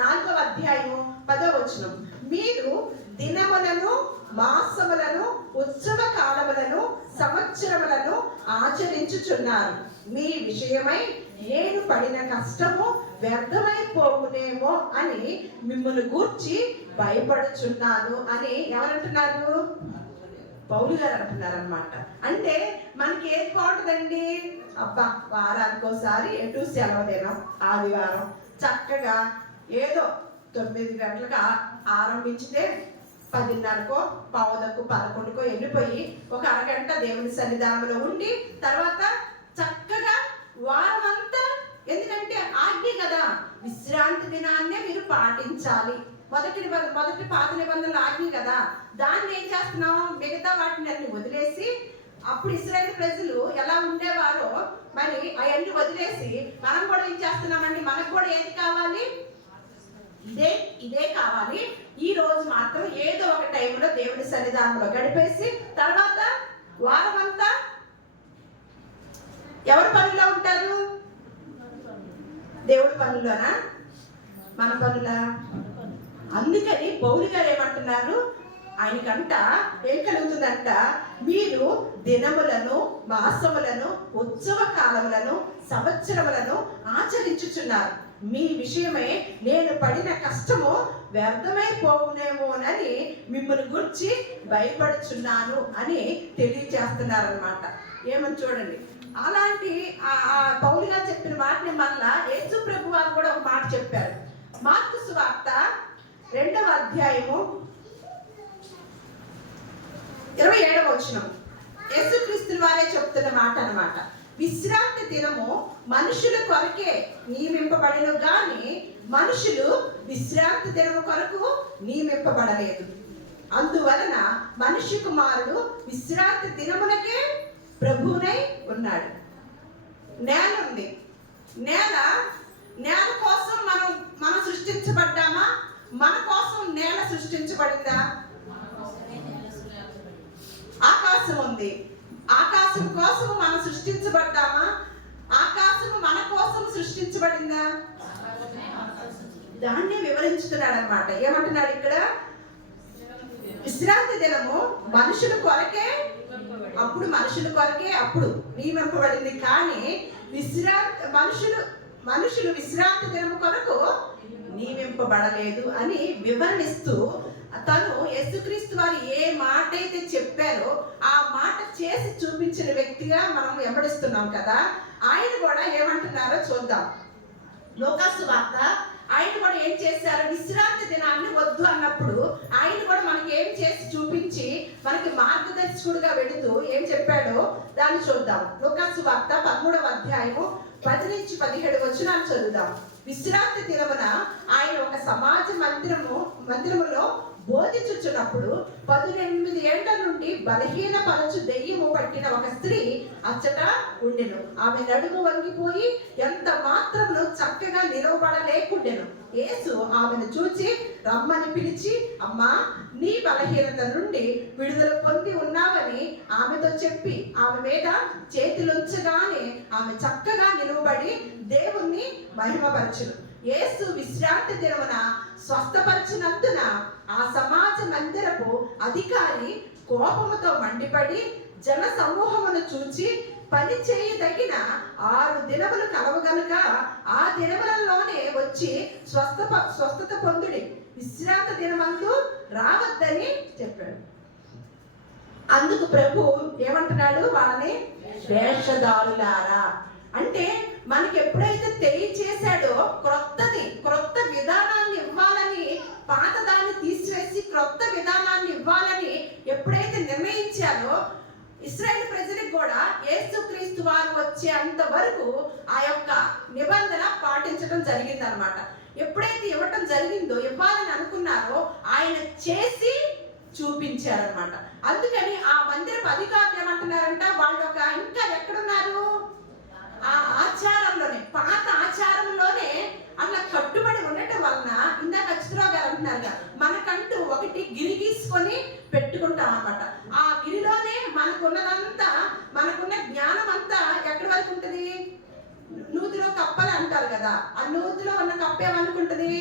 4వ అధ్యాయము 10వ వచనం, మీరు దినములను, మాసములను, ఉత్సవ కాలములను, సంవత్సరములను ఆచరించుచున్నారు. మీ విషయమై నేను పడిన కష్టము వ్యర్థమైపోవునేమో అని మిమ్మల్ని గూర్చి భయపడుచున్నాను అని ఎవరంటున్నారు? పౌలు గారు అంటున్నారు అనమాట. అంటే మనకి ఏది బాగుంటుందండి? అబ్బా, వారానికోసారి ఎటు సెలవు దినం, ఆదివారం చక్కగా ఏదో 9 గంటలకు ఆరంభించితే 10:30కో 10:15కో వెళ్ళిపోయి ఒక అరగంట దేవుని సన్నిధానంలో ఉండి తర్వాత చక్కగా వారం అంతా, ఎందుకంటే ఆజ్ఞ కదా, విశ్రాంతి దినాన్నే మీరు పాటించాలి. మొదటి పాత నిబంధనలు ఆజ్ఞ కదా, దాన్ని ఏం చేస్తున్నాం? మిగతా వాటిని అన్ని వదిలేసి, అప్పుడు ఇశ్రాయేలు ప్రజలు ఎలా ఉండేవారో మరి అవన్నీ వదిలేసి మనం కూడా ఏం చేస్తున్నామండి? మనకు కూడా ఏది కావాలి? ఇదే కావాలి. ఈ రోజు మాత్రం ఏదో ఒక టైంలో దేవుని సన్నిధానంలో గడిపేసి తర్వాత వారం అంతా ఎవరి పనుల్లో ఉంటారు? దేవుడి పనుల్లోనా, మన పనులా? అందుకని పౌలు గారు ఏమంటున్నారు? ఆయనకంట ఏం కలుగుతుందంట? మీరు దినములను, మాసములను, ఉత్సవ కాలములను, సంవత్సరములను ఆచరించుచున్నారు. మీ విషయమై నేను పడిన కష్టము వ్యర్థమైపోవునేమోనని మిమ్మల్ని గురించి భయపడుచున్నాను అని తెలియజేస్తున్నారనమాట. ఏమని చూడండి, అలాంటి పౌలు గారు చెప్పిన మాటని మళ్ళా యేసు ప్రభు వారు కూడా ఒక మాట చెప్పారు. మార్కు సువార్త 2వ అధ్యాయము 27వ వచనం యేసుక్రీస్తు వారే చెప్తున్న మాట అన్నమాట. విశ్రాంతి దినము మనుషుల కొరకే నియమింపబడిన గాని మనుషులు విశ్రాంతి దినము కొరకు నియమింపబడలేదు. అందువలన మనుష్య కుమారుడు విశ్రాంతి దినములకే ప్రభువునై ఉన్నాడు. నేల ఉంది. నేల కోసం మనం సృష్టించబడ్డామా? మన కోసం నేల సృష్టించబడిందా? ఆకాశం ఉంది. ఆకాశం కోసం మనం సృష్టించబడ్డామా? ఆకాశం మన కోసం సృష్టించబడిందా? దాన్ని వివరించుతున్నాడు అన్నమాట. ఏమంటున్నాడు ఇక్కడ? విశ్రాంతి దినము మనుషుల కొరకే, అప్పుడు మనుషుల కొరకే అప్పుడు నియమింపబడింది. కానీ మనుషులు విశ్రాంతి దినము కొరకు నియమింపబడలేదు అని వివరణిస్తూ తను యేసుక్రీస్తు వారు ఏ మాట అయితే చెప్పారో ఆ మాట చేసి చూపించిన వ్యక్తిగా మనం వెంబడిస్తున్నాం కదా. ఆయన కూడా ఏమంటున్నారో చూద్దాం. లూకాసు వార్త ఆయన కూడా ఏం చేశారు? విశ్రాంతి దినాన్ని వద్దు అన్నప్పుడు ఆయన కూడా మనకి ఏం చేసి చూపించి మనకి మార్గదర్శకుడుగా వెళుతూ ఏం చెప్పాడో దాన్ని చూద్దాం. లూకాసు వార్త 13వ అధ్యాయము 10 నుంచి 17 వచనాలు చదువుదాం. విశ్రాంతి దినమున ఆయన ఒక సమాజ మందిరములో బోధించుచున్నప్పుడు 18 ఏళ్ల నుండి బలహీన పరచు దెయ్యము పట్టిన ఒక స్త్రీ అచ్చట ఉండెను. ఆమె నడుము వంగిపోయి ఎంత మాత్రమును చక్కగా నిలవబడలేకుండెను. యేసు ఆమెను చూచి రమ్మని పిలిచి, అమ్మా, నీ బలహీనత నుండి విడుదల పొంది ఉన్నావని ఆమెతో చెప్పి ఆమె మీద చేతులుంచగానే ఆమె చక్కగా నిలువబడి దేవుణ్ణి మహిమపరచును. యేసు విశ్రాంతి దినమున స్వస్థపరిచినందున ఆ సమాజ మందిరపు అధికారి కోపముతో మండిపడి జన సమూహమును చూచి పని చేయదగిన 6 దినములు కలవు గనుక ఆ దినములలోనే వచ్చి స్వస్థత పొందుడి, విశ్రాంతి దినమందు రావద్దని చెప్పాడు. అందుకు ప్రభు ఏమంటున్నాడు? వాళ్ళని వేషధారులారా అంటే మనకి ఎప్పుడైతే తెలియచేశాడో క్రొత్త విధానాన్ని ఇవ్వాలని, పాత దాన్ని తీసివేసి క్రొత్త విధానాన్ని ఇవ్వాలని ఎప్పుడైతే నిర్ణయించారో ఇశ్రాయేలు ప్రజలకు కూడా యేసుక్రీస్తు వారు వచ్చేంత వరకు ఆ యొక్క నిబంధన పాటించడం జరిగిందనమాట. ఎప్పుడైతే ఇవ్వటం జరిగిందో, ఇవ్వాలని అనుకున్నారో ఆయన చేసి చూపించారనమాట. అందుకని ఆ మందిరపు అధికారులు ఏమంటున్నారంట? వాళ్ళు ఇంకా ఎక్కడున్నారు? ఆ ఆచారంలోనే, పాత ఆచారంలోనే అలా కట్టుబడి ఉండటం వలన ఇందాక అచ్యుతరావు గారు అంటున్నారు మనకంటూ ఒకటి గిరి గీసుకొని పెట్టుకుంటాం అన్నమాట. ఆ గిరిలోనే మనకున్న జ్ఞానం అంతా ఎక్కడి వరకు ఉంటుంది? నూతిలో కప్పలు అంటారు కదా. ఆ నూతిలో ఉన్న కప్ప ఏమనుకుంటది?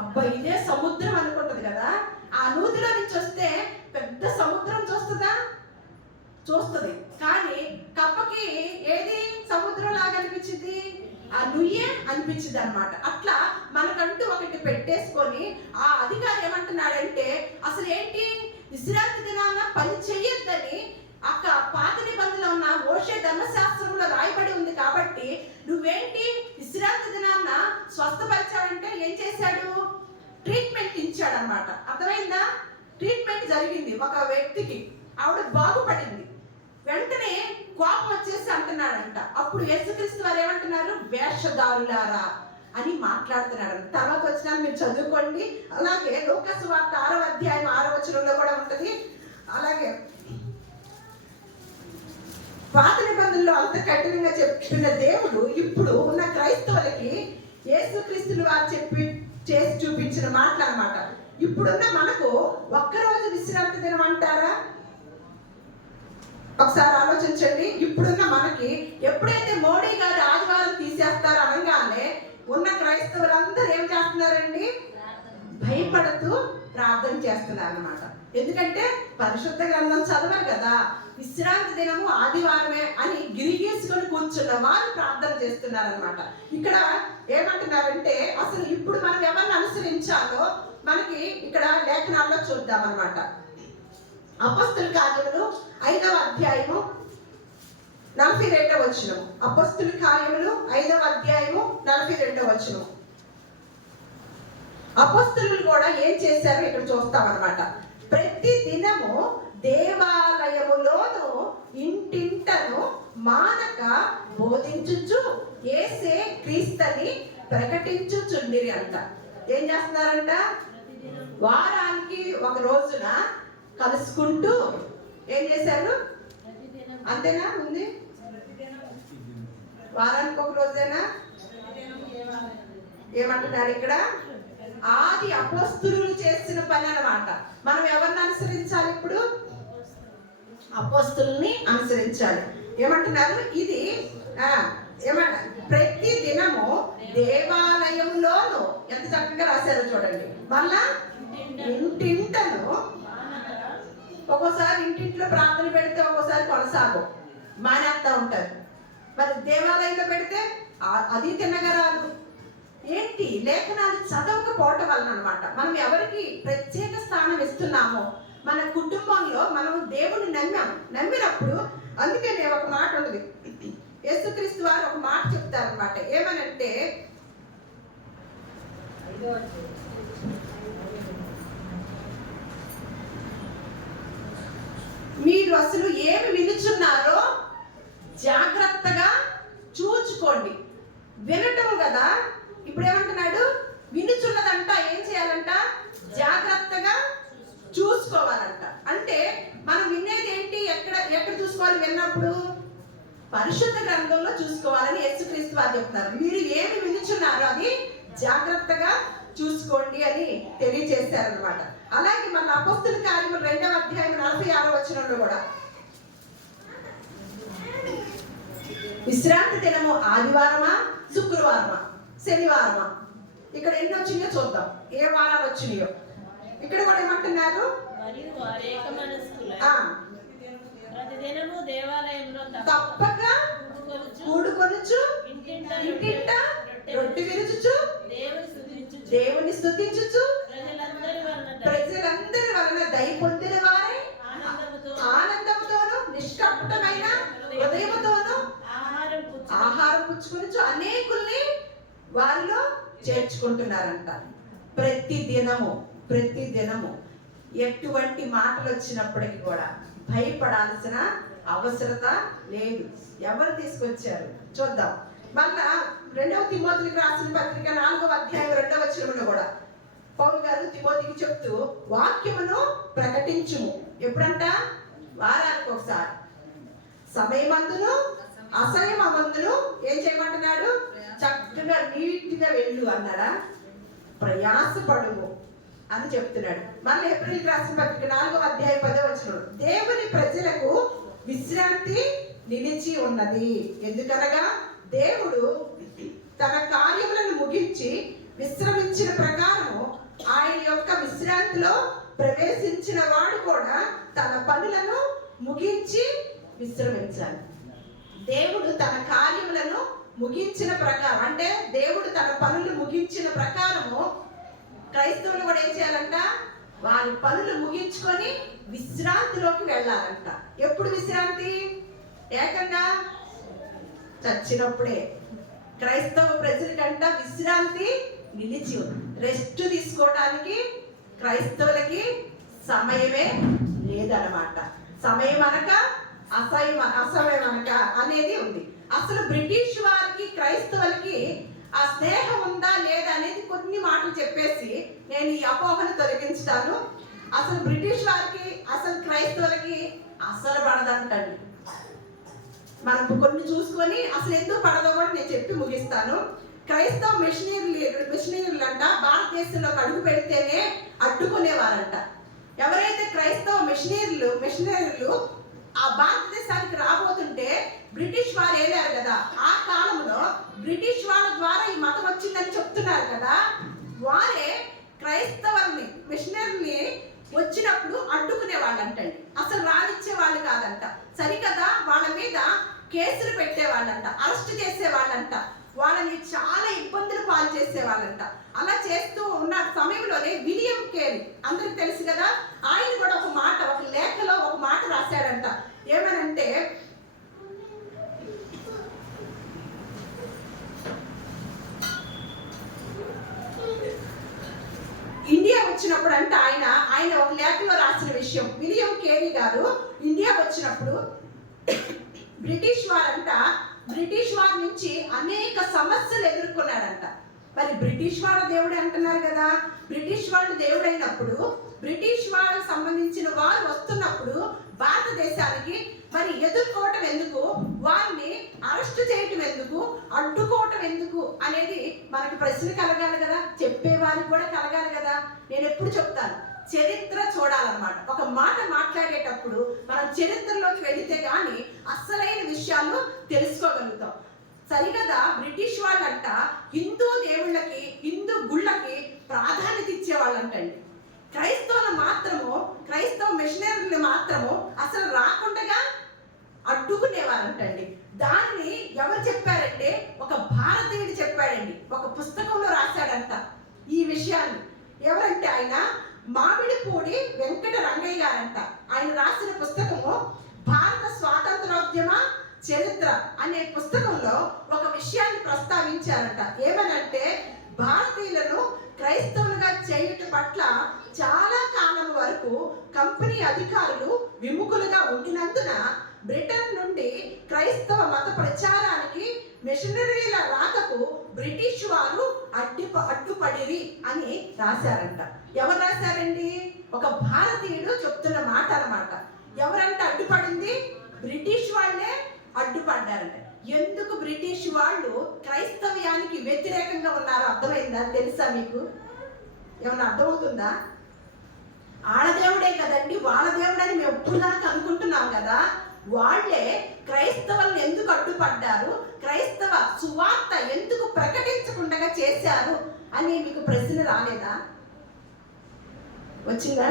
అబ్బా, ఇదే సముద్రం అనుకుంటది కదా. ఆ నూతిలో నుంచి వస్తే పెద్ద సముద్రం చూస్తుంది. కానీ కప్పకి ఏది సముద్రం లాగా అనిపించింది? ఆ నుయ్యే అనిపించింది అనమాట. అట్లా మనకంటూ ఒకటి పెట్టేసుకొని ఆ అధికారి ఏమంటున్నాడంటే, అసలు ఏంటి, విశ్రాంతి దినాన పని చెయ్యొద్దని అక్క పాత నిబంధనలో ఉన్న మోషే ధర్మశాస్త్రంలో రాయబడి ఉంది కాబట్టి నువ్వేంటి విశ్రాంతి దినాన స్వస్థపరిచావంటే ఏం చేశాడు? ట్రీట్మెంట్ ఇచ్చాడు అనమాట. అర్థమైందా? ట్రీట్మెంట్ జరిగింది ఒక వ్యక్తికి, ఆవిడ బాగుపడింది. వెంటనే కోపం వచ్చేసి అంటున్నాడంట. అప్పుడు యేసుక్రీస్తు వారు ఏమంటున్నారు? వేషధారులారా అని మాట్లాడుతున్నాడు. తర్వాత వచ్చిన మీరు చదువుకోండి. అలాగే లూకాసు వార్త 6వ అధ్యాయం 6వ వచనంలో కూడా ఉంటుంది. అలాగే పాత నిబంధనలో అంత కఠినంగా చెప్పిన దేవుడు ఇప్పుడు ఉన్న క్రైస్తవులకి యేసుక్రీస్తులు వారు చేసి చూపించిన మాటలు అన్నమాట. ఇప్పుడున్న మనకు ఒక్కరోజు విశ్రాంతి దినం అంటారా? ఒకసారి ఆలోచించండి. ఇప్పుడున్న మనకి ఎప్పుడైతే మోడీ గారు ఆదివారం తీసేస్తారు అనగానే ఉన్న క్రైస్తవులందరూ ఏం చేస్తున్నారండి? భయపడుతూ ప్రార్థన చేస్తున్నారు అన్నమాట. ఎందుకంటే పరిశుద్ధ గ్రంథం చదవరు కదా. విశ్రాంతి దినము ఆదివారమే అని గిరిగీసుకొని కూర్చున్న వారు ప్రార్థన చేస్తున్నారనమాట. ఇక్కడ ఏమంటున్నారంటే అసలు ఇప్పుడు మనం ఎవరిని అనుసరించాలో మనకి ఇక్కడ లేఖనాల్లో చూద్దాం అన్నమాట. అపొస్తలుల కార్యములు 5వ అధ్యాయము 42వ వచనం. అపొస్తలుల కార్యములు 5వ అధ్యాయము 42వ వచనం. అపొస్తలులు కూడా ఏం చేశారో ఇక్కడ చూస్తాం అన్నమాట. ప్రతి దినము దేవాలయములోను ఇంటింటను మానక బోధించుచు యేసే క్రీస్తని ప్రకటించుచుండిరి అంట. ఏం చేస్తున్నారంట? వారానికి ఒక రోజున కలుసుకుంటూ ఏం చేశారు? అంతేనా? ఉంది వారానికి ఒక రోజేనా? ఏమంటున్నాడు ఇక్కడ? ఆది అపోస్తలులు చేసిన పని అన్నమాట. మనం ఎవరిని అనుసరించాలి ఇప్పుడు? అపోస్తలుల్ని అనుసరించాలి. ఏమంటున్నారు? ఇది ప్రతి దినము దేవాలయంలోను, ఎంత చక్కగా రాశారో చూడండి. మళ్ళా ఇంటింటను, ఒక్కోసారి ఇంటింట్లో ప్రార్థన పెడితే ఒక్కోసారి కొనసాగు మానేస్తా ఉంటారు. మరి దేవాలయంలో పెడితే అది తిన్నగరాదు. ఏంటి? లేఖనాలు చదవకపోవటం వలన అనమాట. మనం ఎవరికి ప్రత్యేక స్థానం ఇస్తున్నామో, మన కుటుంబంలో మనం దేవుని నమ్మినప్పుడు, అందుకే నేను ఒక మాట ఉన్నది, యేసుక్రీస్తు వారు ఒక మాట చెప్తారనమాట. ఏమనంటే, మీరు అసలు ఏమి వినుచున్నారో జాగ్రత్తగా చూచుకోండి. వినటం కదా. ఇప్పుడు ఏమంటున్నాడు? వినుచున్నదంట ఏం చేయాలంట? జాగ్రత్తగా చూసుకోవాలంట. అంటే మనం వినేది ఏంటి? ఎక్కడ చూసుకోవాలి? విన్నప్పుడు పరిశుద్ధ గ్రంథంలో చూసుకోవాలని యేసుక్రీస్తు వారు చెప్తున్నారు. మీరు ఏమి వినుచున్నారో అది జాగ్రత్తగా చూసుకోండి అని తెలియజేశారనమాట. అలాగే మన అపోస్తల కార్యములు 2వ అధ్యాయం 46వ వచనంలో కూడా, విశ్రాంతి దినము ఆదివారమా, శుక్రవారమా, శనివారమా? ఇక్కడ ఎన్ని వచ్చినాయో చూద్దాం, ఏ వారాలు వచ్చినాయో. ఇక్కడ కూడా ఏమంటున్నారు? తప్పక కూడుకొనుచు ఇంటింట రొట్టె విరుచుచు దేవుని స్తుతించుచు ప్రజలందరి వలన దయ పొందిన వారే ఆనందముతోను నిష్కపటమైన హృదయముతోను ఆహారం పుచ్చుకొనుచు అనేకుల్ని వారిలో చేర్చుకుంటున్నారంట. ప్రతి దినము ఎటువంటి మాటలు వచ్చినప్పటికీ కూడా భయపడాల్సిన అవసరత లేదు. ఎవరు తీసుకొచ్చారు చూద్దాం. మళ్ళా 2వ తిమోతికి రాసిన పత్రిక 4వ అధ్యాయం 2వ వచనంలో కూడా పౌలు గారు తిమోతికి చెప్తూ, వాక్యమును ప్రకటించుము. ఎప్పుడంట? వారానికి ఒకసారి. సమయమందును అసమయమందును ఏం చేయమంటున్నాడు? చక్కగా నీట్గా వెళ్ళు అన్నాడా? ప్రయాసపడుము అని చెప్తున్నాడు. మళ్ళీ ఏప్రిల్ రాసిన పత్రిక 4వ అధ్యాయం 10వ వచనం, దేవుని ప్రజలకు విశ్రాంతి నిలిచి ఉన్నది. ఎందుకనగా దేవుడు తన కార్యములను ముగించి విశ్రమించిన ప్రకారము ఆయన యొక్క విశ్రాంతిలో ప్రవేశించిన వాడు కూడా తన పనులను ముగించి విశ్రమించాలి. దేవుడు తన కార్యములను ముగించిన ప్రకారం, అంటే దేవుడు తన పనులు ముగించిన ప్రకారము క్రైస్తవులు కూడా ఏం చేయాలంట? వారి పనులు ముగించుకొని విశ్రాంతిలోకి వెళ్ళాలంట. ఎప్పుడు విశ్రాంతి? ఏకంగా చచ్చినప్పుడే. క్రైస్తవ ప్రజలకంట విశ్రాంతి నిలిచి ఉంది. రెస్ట్ తీసుకోవడానికి క్రైస్తవులకి సమయమే లేదనమాట. సమయం అనక అసమయం అనక అనేది ఉంది. అసలు బ్రిటిష్ వారికి క్రైస్తవులకి ఆ స్నేహం ఉందా లేదా అనేది కొన్ని మాటలు చెప్పేసి నేను ఈ అపోహను తొలగించుతాను. అసలు బ్రిటిష్ వారికి అసలు క్రైస్తవులకి అసలు పడదంటండి. మనం కొన్ని చూసుకొని అసలు ఎందుకు పడదో కూడా నేను చెప్పి ముగిస్తాను. క్రైస్తవ మిషనరీలు అంట భారతదేశంలోకి అడుగు పెడితేనే అడ్డుకునేవారంట. ఎవరైతే క్రైస్తవ మిషనరీలు ఆ భారతదేశానికి రాబోతుంటే బ్రిటిష్ వారు వెళ్ళారు కదా, ఆ కాలంలో బ్రిటిష్ వాళ్ళ ద్వారా ఈ మతం వచ్చిందని చెప్తున్నారు కదా, వారే క్రైస్తవుల్ని మిషనరీని వచ్చినప్పుడు అడ్డుకునే వాళ్ళంటండి. అసలు రానిచ్చే వాళ్ళు కాదంట. సరికదా వాళ్ళ మీద కేసులు పెట్టేవాళ్ళంట, అరెస్ట్ చేసేవాళ్ళంట, వాళ్ళని చాలా ఇబ్బందులు పాలు చేసేవాళ్ళంట. అలా చేస్తూ ఉన్న సమయంలోనే విలియం కేరీ అందరికి తెలుసు కదా, ఆయన కూడా ఒక లేఖలో ఒక మాట రాశాడంట. ఏమనంటే, ఇండియా వచ్చినప్పుడు అంట ఆయన ఒక లేఖలో రాసిన విషయం, విలియం కేరీ గారు ఇండియా వచ్చినప్పుడు బ్రిటిష్ వారి నుంచి అనేక సమస్యలు ఎదుర్కొన్నాడంట. మరి బ్రిటిష్ వాళ్ళ దేవుడే అంటున్నారు కదా, బ్రిటిష్ వాళ్ళు దేవుడైనప్పుడు బ్రిటిష్ వాళ్ళకి సంబంధించిన వారు వస్తున్నప్పుడు భారతదేశానికి మరి ఎదుర్కోవటం ఎందుకు, వారిని అరెస్ట్ చేయటం ఎందుకు, అడ్డుకోవటం ఎందుకు అనేది మనకి ప్రశ్న కలగాలి కదా, చెప్పేవారికి కూడా కలగాలి కదా. నేను ఎప్పుడు చెప్తాను, చరిత్ర చూడాలన్నమాట. ఒక మాట మాట్లాడేటప్పుడు మనం చరిత్రలోకి వెళితే కానీ అసలైన విషయాలు తెలుసుకోగలుగుతాం. సరిగదా బ్రిటిష్ వాళ్ళంట హిందూ దేవుళ్ళకి, హిందూ గుళ్ళకి ప్రాధాన్యత ఇచ్చేవాళ్ళంటండి. క్రైస్తవ మిషనరీలు మాత్రము అసలు రాకుండా అడ్డుకునేవారంటండి. దాన్ని ఎవరు చెప్పారంటే ఒక భారతీయుడు చెప్పాడండి, ఒక పుస్తకంలో రాశాడంట ఈ విషయాన్ని. ఎవరంటే ఆయన మామిడిపూడి వెంకట రంగయ్య గారంట. ఆయన రాసిన పుస్తకము భారత స్వాతంత్రోద్యమ చరిత్ర అనే పుస్తకంలో ఒక విషయాన్ని ప్రస్తావించారంట. ఏమనంటే భారతీయులను క్రైస్తవులుగా చేయటం పట్ల చాలా కాలం వరకు కంపెనీ అధికారులు విముఖులుగా ఉండినందున బ్రిటన్ నుండి క్రైస్తవ మత ప్రచారానికి మిషనరీల రాకకు బ్రిటిష్ వారు అడ్డుపడిరి అని రాశారంట. ఎవరు రాశారండి? ఒక భారతీయుడు చెప్తున్న మాట అన్నమాట. ఎవరంటే అడ్డుపడింది? బ్రిటిష్ వాళ్ళే అడ్డుపడ్డారంట. ఎందుకు బ్రిటిష్ వాళ్ళు క్రైస్తవ్యానికి వ్యతిరేకంగా ఉన్నారో అర్థమైందా? తెలుసా మీకు? ఏమన్నా అర్థమవుతుందా? ఆడదేవుడే కదండి, వాళ్ళ దేవుడని మేము ఎప్పుడు దాకా అనుకుంటున్నాం కదా. వాళ్ళే క్రైస్తవులను ఎందుకు అడ్డుపడ్డారు, క్రైస్తవ సువార్త ఎందుకు ప్రకటించకుండా చేశారు అని మీకు ప్రశ్న రాలేదా? వచ్చిందా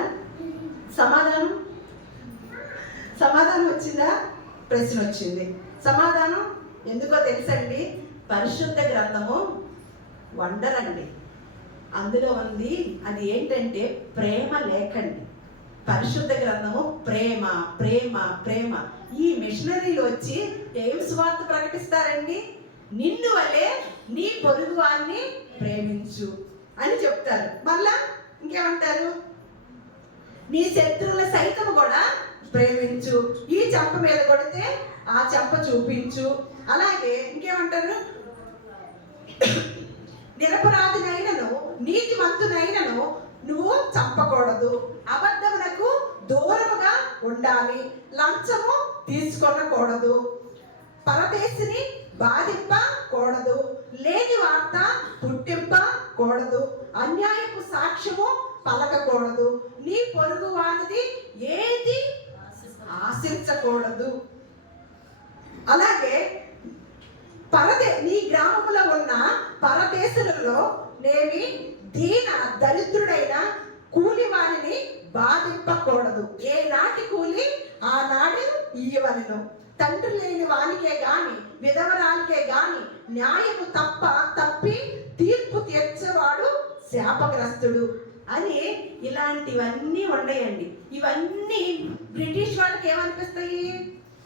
సమాధానం వచ్చిందా? ప్రశ్న వచ్చింది. సమాధానం ఎందుకో తెలుసండి, పరిశుద్ధ గ్రంథము వండర్ అండి. అందులో ఉంది, అది ఏంటంటే ప్రేమ లేఖండి. పరిశుద్ధ గ్రంథము ప్రేమ ప్రేమ ప్రేమ. ఈ మిషనరీలు వచ్చి ఏం సువార్త ప్రకటిస్తారండి? నిన్ను వలె నీ పొరుగు వారిని ప్రేమించు అని చెప్తారు. మళ్ళా ఇంకేమంటారు? నీ శత్రువుల సైతం కూడా ప్రేమించు, ఈ చెంప మీద కొడితే ఆ చెంప చూపించు. అలాగే ఇంకేమంటారు? నిరపరాధినైనను నీతిమంతునైనను నువ్వు చంపకూడదు, అబద్ధమునకు దూరముగా ఉండాలి, లంచము తీసుకొనకూడదు, పరదేశిని బాధింపకూడదు, లేని వార్త పుట్టింపకూడదు, అన్యాయపు సాక్ష్యము పలకకూడదు, నీ పొరుగు వానిది ఏది ఆశించకూడదు. అలాగే నీ గ్రామంలో ఉన్న పరదేశులలో నేమి దీన దరిద్రుడైన కూలి వారిని బాధింపకూడదు, ఏ నాటి కూలి ఆనాడు ఇయ్యవలెను, తండ్రి లేని వానికే గాని విధవరానికే గాని న్యాయము తప్పి తీర్పు తీర్చేవాడు శాపగ్రస్తుడు అని ఇలాంటివన్నీ ఉన్నాయండి. ఇవన్నీ బ్రిటిష్ వాళ్ళకి ఏమనిపిస్తాయి?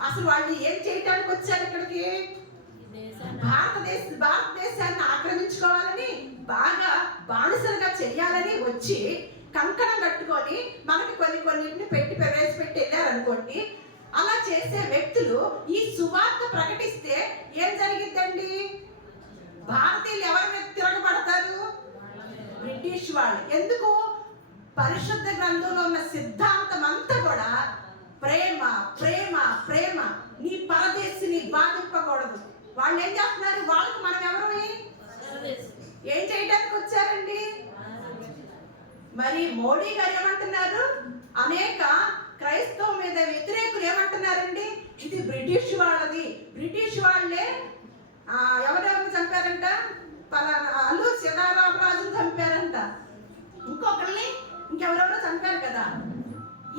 అసలు వాళ్ళు ఏం చేయడానికి వచ్చారు ఇక్కడికి? భారతదేశాన్ని ఆక్రమించుకోవాలని, బాగా బానిసలుగా చెయ్యాలని వచ్చి కంకణం కట్టుకొని మనకి కొన్నిటిని ప్రవేశపెట్టి వెళ్ళారనుకోండి. అలా చేసే వ్యక్తులు ఈ సువార్త ప్రకటిస్తే ఏం జరిగిద్దండి? భారతీయులు ఎవరి మీద తిరగబడతారు? బ్రిటిష్ వాళ్ళు. ఎందుకు? పరిశుద్ధ గ్రంథంలో ఉన్న సిద్ధాంతం అంతా కూడా ప్రేమ ప్రేమ ప్రేమ. నీ పరదేశిని బాధింపకూడదు. వాళ్ళు ఏం చేస్తున్నారు? వాళ్ళకి మనం ఎవరు? ఏం చేయడానికి వచ్చారండి? మరి మోడీ గారు ఏమంటున్నారు? అనేక క్రైస్తవ మీద వ్యతిరేకులు ఏమంటున్నారండి? ఇది బ్రిటిష్ వాళ్ళది, బ్రిటిష్ వాళ్ళే ఎవరెవరిని చంపారంట? అల్లూరి సీతారామరాజుని చంపారంట, ఇంకెవరెవరో చంపారు కదా.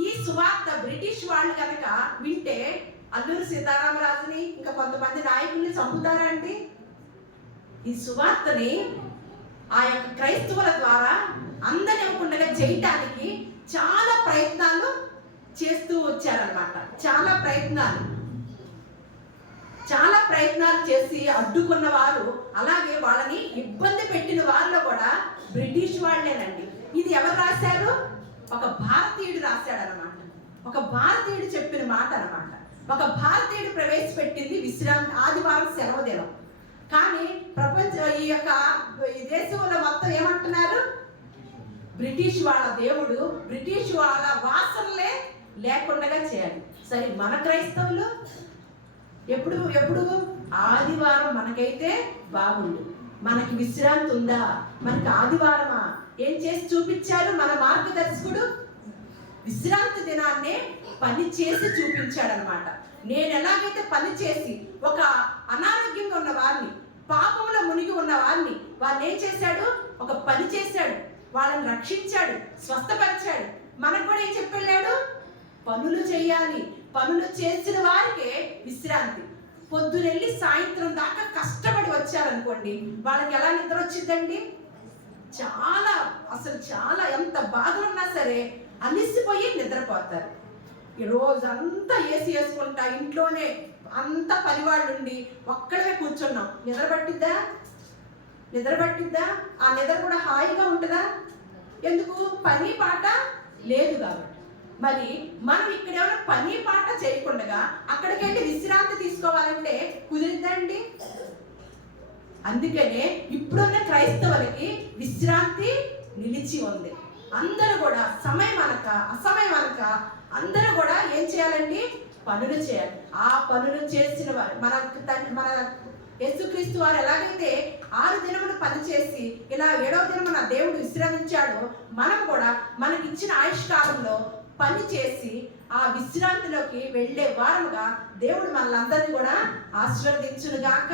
ఈ సువార్త బ్రిటిష్ వాళ్ళు కనుక వింటే అల్లూరి సీతారామరాజుని ఇంకా కొంతమంది నాయకుల్ని చంపుతారండి. ఈ సువార్తని ఆ యొక్క క్రైస్తవుల ద్వారా అందనివ్వకుండా చేయటానికి చాలా ప్రయత్నాలు చేస్తూ వచ్చారనమాట. చాలా ప్రయత్నాలు చేసి అడ్డుకున్న వారు, అలాగే వాళ్ళని ఇబ్బంది పెట్టిన వారిలో కూడా బ్రిటిష్ వాళ్ళేనండి. ఇది ఎవరు రాశారు? ఒక భారతీయుడు రాశాడు అనమాట. ఒక భారతీయుడు చెప్పిన మాట అన్నమాట. ఒక భారతీయుడు ప్రవేశపెట్టింది విశ్రాంతి, ఆదివారం సెలవు దినం. కానీ ఈ దేశంలో మొత్తం ఏమంటున్నారు? బ్రిటిష్ వాళ్ళ దేవుడు, బ్రిటిష్ వాళ్ళ వాసనలే లేకుండా చేయాలి. సరే, మన క్రైస్తవులు ఎప్పుడు ఆదివారం మనకైతే బాగుండు, మనకి విశ్రాంతి ఉందా, మనకి ఆదివారమా? ఏం చేసి చూపించారు మన మార్గదర్శకుడు? విశ్రాంతి దినాన్నే పని చేసి చూపించాడనమాట. నేను ఎలాగైతే పని చేసి ఒక అనారోగ్యంగా ఉన్న వారిని, పాపంలో మునిగి ఉన్న వారిని ఏం చేశాడు? ఒక పని చేశాడు, వాళ్ళని రక్షించాడు, స్వస్థపరిచాడు. మనకు కూడా ఏం చెప్పెళ్ళాడు? పనులు చేయాలి. పనులు చేసిన వారికే విశ్రాంతి. పొద్దునెళ్ళి సాయంత్రం దాకా కష్టపడి వచ్చారనుకోండి, వాళ్ళకి ఎలా నిద్ర వచ్చిందండి? చాలా ఎంత బాధ ఉన్నా సరే అలిసిపోయి నిద్రపోతారు. ఈ రోజంతా ఏసీ వేసుకుంటా ఇంట్లోనే అంత పనివాళ్ళు ఉండి ఒక్కడే కూర్చున్నాం, నిద్ర పట్టిద్దా? ఆ నిద్ర కూడా హాయిగా ఉంటుందా? ఎందుకు? పని పాట లేదు కాబట్టి. మరి మనం ఇక్కడ ఏమైనా పని పాట చేయకుండా అక్కడికి వెళ్ళి విశ్రాంతి తీసుకోవాలంటే కుదిరిద్దండి? అందుకనే ఇప్పుడున్న క్రైస్తవులకి విశ్రాంతి నిలిచి ఉంది. అందరూ కూడా సమయం అనక అసమయం అనక అందరూ కూడా ఏం చేయాలండి? పనులు చేయాలి. ఆ పనులు చేసిన వారు మన యేసుక్రీస్తు వారు ఎలాగైతే 6 దినములు పనిచేసి ఇలా 7వ దినమున దేవుడు విశ్రమించాడో, మనం కూడా మనకిచ్చిన ఆయుష్కాలంలో పని చేసి ఆ విశ్రాంతిలోకి వెళ్ళే వారముగా దేవుడు మనలందరినీ కూడా ఆశీర్వదించునుగాక.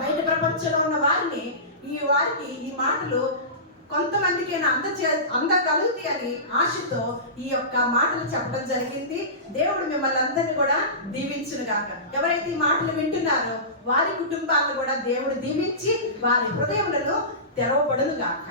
బయట ప్రపంచంలో ఉన్న వారికి ఈ మాటలు కొంతమందికి అందగలుగుతాయి అని ఆశతో ఈ యొక్క మాటలు చెప్పడం జరిగింది. దేవుడు మిమ్మల్ని అందరినీ కూడా దీవించునుగాక. ఎవరైతే ఈ మాటలు వింటున్నారో వారి కుటుంబాలను కూడా దేవుడు దీవించి వారి హృదయములను తెరవబడునుగాక.